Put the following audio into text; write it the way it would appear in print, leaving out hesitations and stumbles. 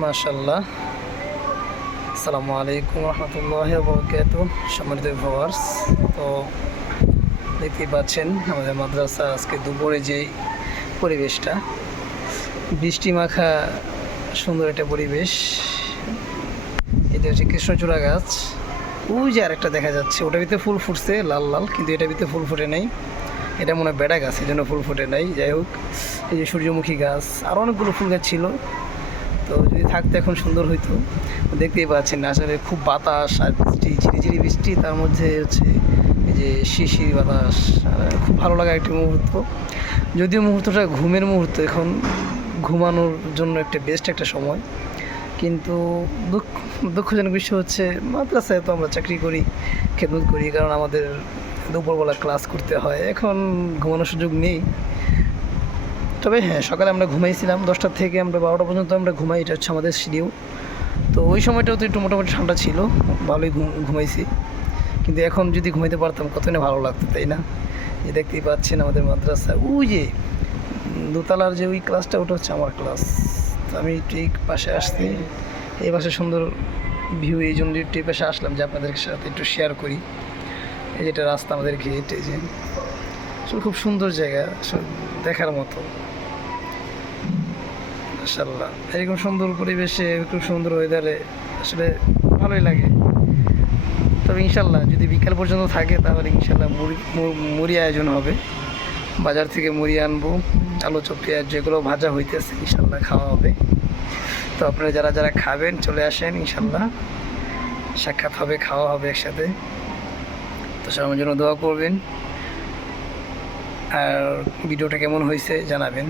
মাশাআল্লাহ। আসসালামু আলাইকুম রহমতুল্লাহি ওয়া বারাকাতুহু। সম্মানিত ভিউয়ার্স, তো দেখতেই পাচ্ছেন আমাদের মাদ্রাসা আজকে দুপুরে যে পরিবেশটা, বৃষ্টি মাখা সুন্দর একটা পরিবেশ। এটা হচ্ছে কৃষ্ণচূড়া গাছ। ওই যে আরেকটা দেখা যাচ্ছে, ওটার ভিতরে ফুল ফুটছে লাল লাল, কিন্তু এটার ভিতরে ফুল ফুটে নাই। এটা মনে হয় বেড়া গাছ, এই জন্য ফুল ফুটে নাই। যাই হোক, এই যে সূর্যমুখী গাছ, আরও অনেকগুলো ফুল গাছ ছিল। তো যদি থাকতো এখন সুন্দর হইতো। দেখতেই পাচ্ছেন আসলে খুব বাতাস আর বৃষ্টি, ঝিরিঝিরি বৃষ্টি, তার মধ্যে হচ্ছে এই যে শিশির বাতাস। খুব ভালো লাগা একটি মুহূর্ত। যদিও মুহূর্তটা ঘুমের মুহূর্ত, এখন ঘুমানোর জন্য একটা বেস্ট একটা সময়। কিন্তু দুঃখজনক বিষয় হচ্ছে মাদ্রাসায় তো আমরা চাকরি করি, খেদমত করি, কারণ আমাদের দুপুরবেলা ক্লাস করতে হয়, এখন ঘুমানোর সুযোগ নেই। তবে হ্যাঁ, সকালে আমরা ঘুমাইছিলাম 10টা থেকে আমরা 12টা পর্যন্ত আমরা ঘুমাই, এটা হচ্ছে আমাদের শিডিউল। তো ওই সময়টাও তো একটু মোটামুটি ঠান্ডা ছিল, ভালোই ঘুমাইছি। কিন্তু এখন যদি ঘুমাইতে পারতাম কতই না ভালো লাগতো, তাই না? যে দেখতেই পাচ্ছেন আমাদের মাদ্রাসা, ওই যে দোতলার যে ওই ক্লাসটা, ওটা হচ্ছে আমার ক্লাস। তো আমি ঠিক পাশে আসছি, এই পাশে সুন্দর ভিউ, এই জন্য একটু এই পাশে আসলাম যে আপনাদের সাথে একটু শেয়ার করি। এই যেটা রাস্তা, আমাদের গেট, এই যে আসলে খুব সুন্দর জায়গা, দেখার মতো। মাশাআল্লাহ, এরকম সুন্দর পরিবেশে, খুব সুন্দর ওয়েদারে আসলে ভালোই লাগে। তবে ইনশাল্লাহ যদি বিকাল পর্যন্ত থাকে, তাহলে ইনশাল্লাহ মুড়ি আয়োজন হবে। বাজার থেকে মুড়ি আনবো, আলু চপ পেঁয়াজ যেগুলো ভাজা হইতেছে, ইনশাল্লাহ খাওয়া হবে। তো আপনারা যারা যারা খাবেন চলে আসেন, ইনশাল্লাহ সাক্ষাৎ হবে, খাওয়া হবে একসাথে। তো সব আমার জন্য দোয়া করবেন, আর ভিডিওটা কেমন হয়েছে জানাবেন।